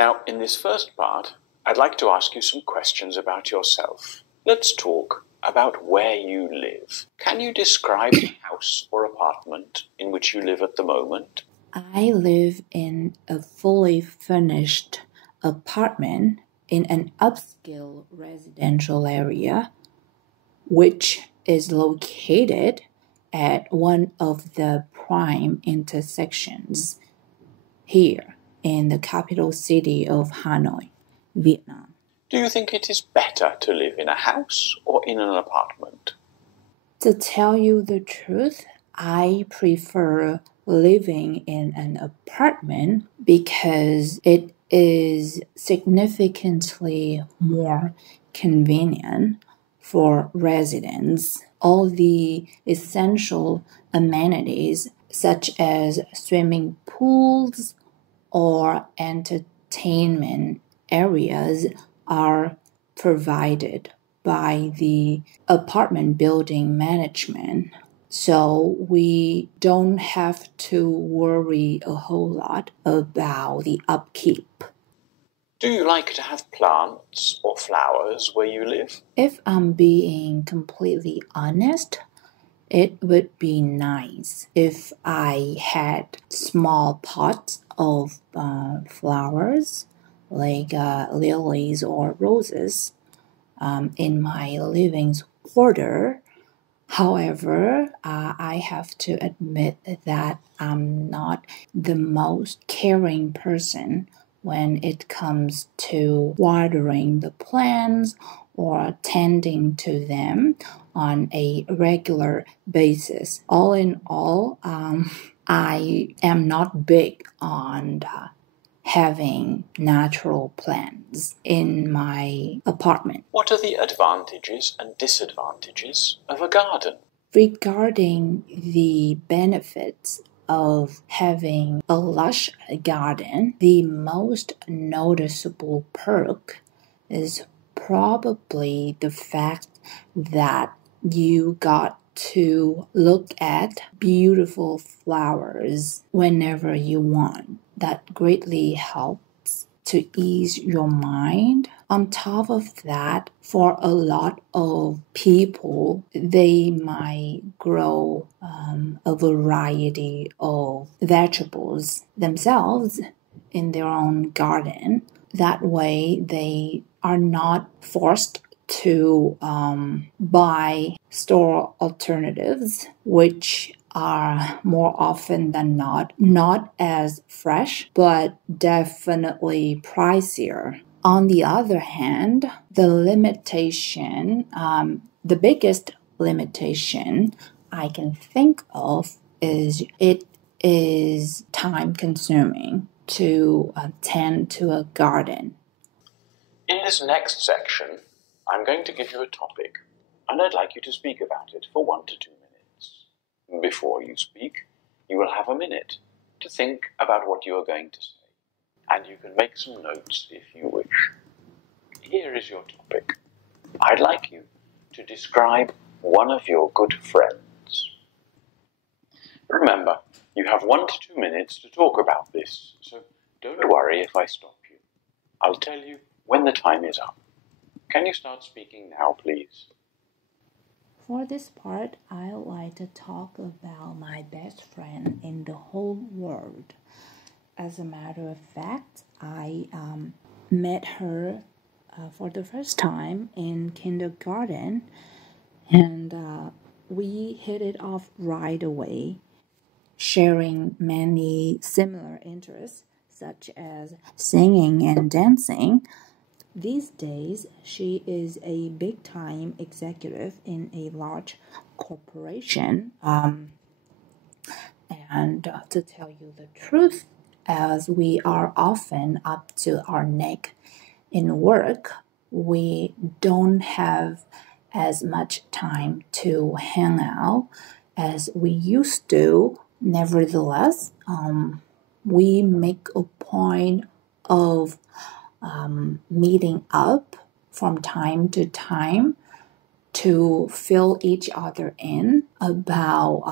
Now, in this first part, I'd like to ask you some questions about yourself. Let's talk about where you live. Can you describe the house or apartment in which you live at the moment? I live in a fully furnished apartment in an upscale residential area, which is located at one of the prime intersections here in the capital city of Hanoi, Vietnam. Do you think it is better to live in a house or in an apartment? To tell you the truth, I prefer living in an apartment because it is significantly more convenient for residents. All the essential amenities such as swimming pools or entertainment areas are provided by the apartment building management. So we don't have to worry a whole lot about the upkeep. Do you like to have plants or flowers where you live? If I'm being completely honest, it would be nice if I had small pots of flowers like lilies or roses in my living quarter. However, I have to admit that I'm not the most caring person when it comes to watering the plants or tending to them on a regular basis. All in all, I am not big on having natural plants in my apartment. What are the advantages and disadvantages of a garden? Regarding the benefits of having a lush garden, the most noticeable perk is probably the fact that you got to look at beautiful flowers whenever you want. That greatly helps to ease your mind. On top of that, for a lot of people, they might grow a variety of vegetables themselves in their own garden. That way, they are not forced to buy store alternatives, which are more often than not as fresh, but definitely pricier. On the other hand, the biggest limitation I can think of is it is time consuming to tend to a garden. In this next section, I'm going to give you a topic, and I'd like you to speak about it for 1 to 2 minutes. Before you speak, you will have a minute to think about what you are going to say, and you can make some notes if you wish. Here is your topic. I'd like you to describe one of your good friends. Remember, you have 1 to 2 minutes to talk about this, so don't worry if I stop you. I'll tell you when the time is up. Can you start speaking now, please? For this part, I'd like to talk about my best friend in the whole world. As a matter of fact, I met her for the first time in kindergarten, and we hit it off right away, sharing many similar interests such as singing and dancing. These days, she is a big-time executive in a large corporation. And to tell you the truth, as we are often up to our neck in work, we don't have as much time to hang out as we used to. Nevertheless, we make a point of meeting up from time to time to fill each other in about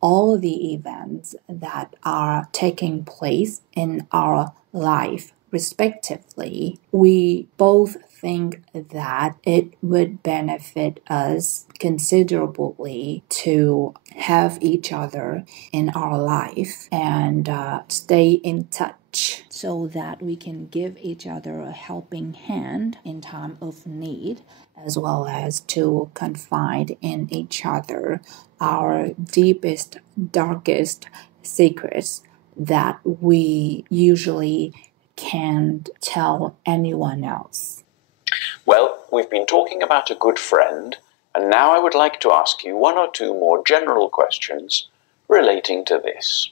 all the events that are taking place in our life respectively, we both think that it would benefit us considerably to have each other in our life and stay in touch so that we can give each other a helping hand in time of need, as well as to confide in each other our deepest, darkest secrets that we usually can't tell anyone else. Well, we've been talking about a good friend, and now I would like to ask you one or two more general questions relating to this.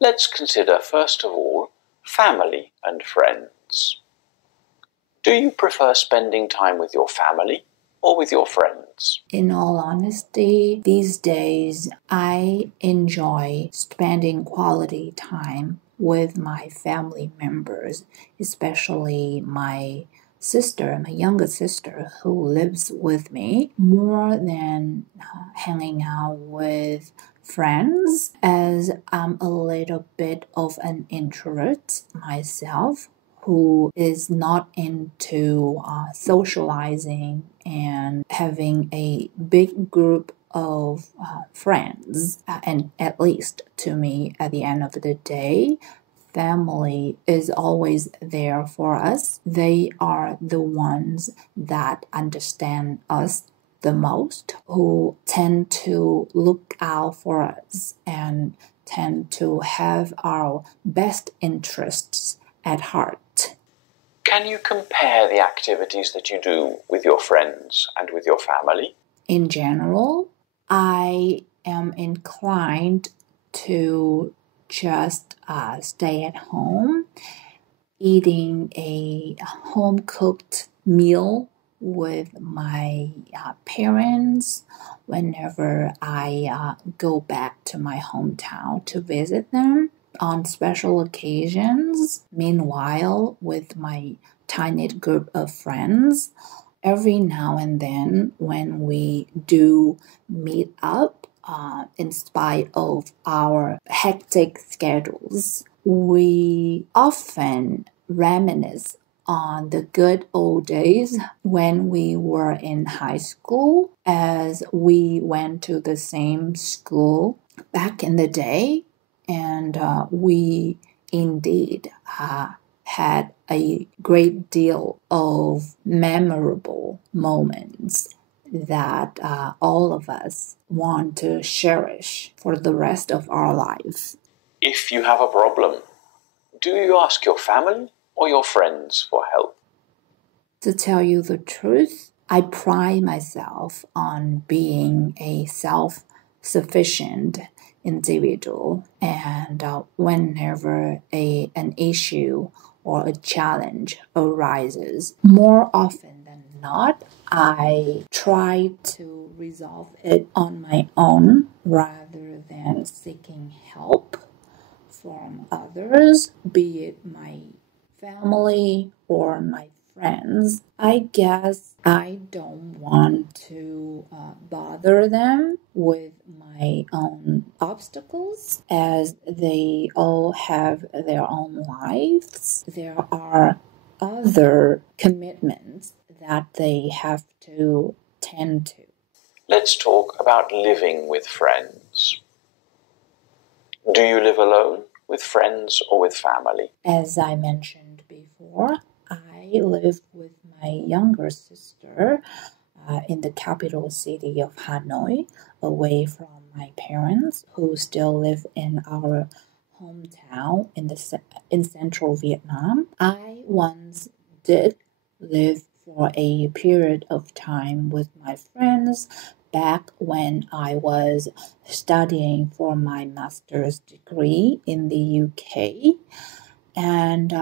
Let's consider, first of all, family and friends. Do you prefer spending time with your family or with your friends? In all honesty, these days I enjoy spending quality time with my family members, especially my sister, my younger sister, who lives with me, more than hanging out with friends, as I'm a little bit of an introvert myself who is not into socializing and having a big group of friends. And at least to me, at the end of the day, family is always there for us. They are the ones that understand us the most, who tend to look out for us and tend to have our best interests at heart. Can you compare the activities that you do with your friends and with your family? In general, I am inclined to just stay at home, eating a home-cooked meal with my parents whenever I go back to my hometown to visit them on special occasions. Meanwhile, with my tight-knit group of friends, every now and then when we do meet up, in spite of our hectic schedules, we often reminisce on the good old days when we were in high school, as we went to the same school back in the day, and we indeed had a great deal of memorable moments that all of us want to cherish for the rest of our lives. If you have a problem, do you ask your family or your friends for help? To tell you the truth, I pride myself on being a self-sufficient individual, and whenever an issue or a challenge arises, more often than not, I try to resolve it on my own rather than seeking help from others, be it my family or my friends. I guess I don't want to bother them with my own obstacles, as they all have their own lives. There are other commitments that they have to tend to. Let's talk about living with friends. Do you live alone, with friends, or with family? As I mentioned before, I live with my younger sister in the capital city of Hanoi, away from my parents, who still live in our hometown in central Vietnam. I once did live for a period of time with my friends back when I was studying for my master's degree in the UK. And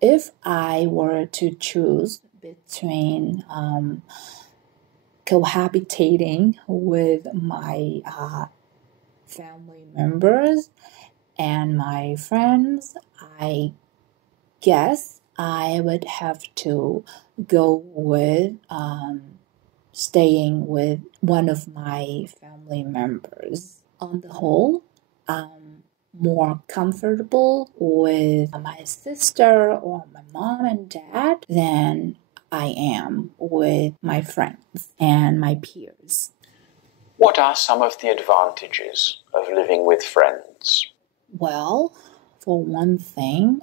if I were to choose between cohabitating with my family members and my friends, I guess I would have to go with staying with one of my family members. On the whole, more comfortable with my sister or my mom and dad than I am with my friends and my peers. What are some of the advantages of living with friends? Well, for one thing,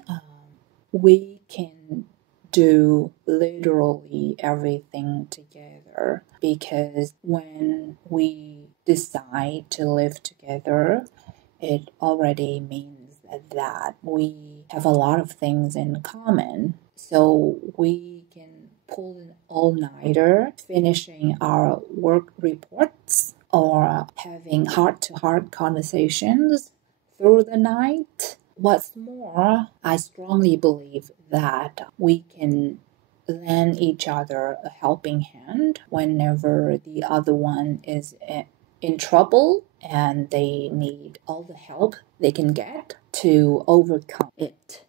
we can do literally everything together, because when we decide to live together, it already means that we have a lot of things in common. So we can pull an all-nighter, finishing our work reports or having heart-to-heart conversations through the night. What's more, I strongly believe that we can lend each other a helping hand whenever the other one is in trouble and they need all the help they can get to overcome it.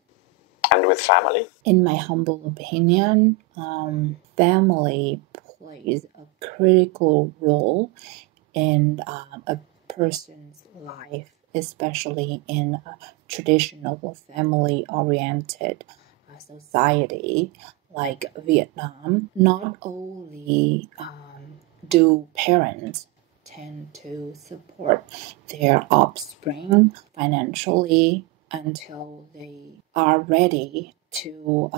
And with family? In my humble opinion, family plays a critical role in a person's life, especially in a traditional family-oriented society like Vietnam. Not only do parents tend to support their offspring financially until they are ready to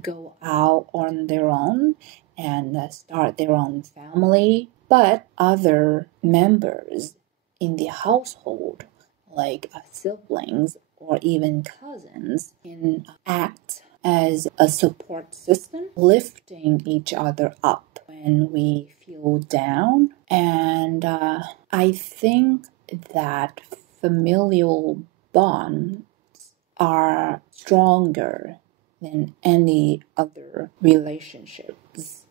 go out on their own and start their own family, but other members in the household, like siblings or even cousins, can act as a support system, lifting each other up when we feel down. And I think that familial bonds are stronger than any other relationships.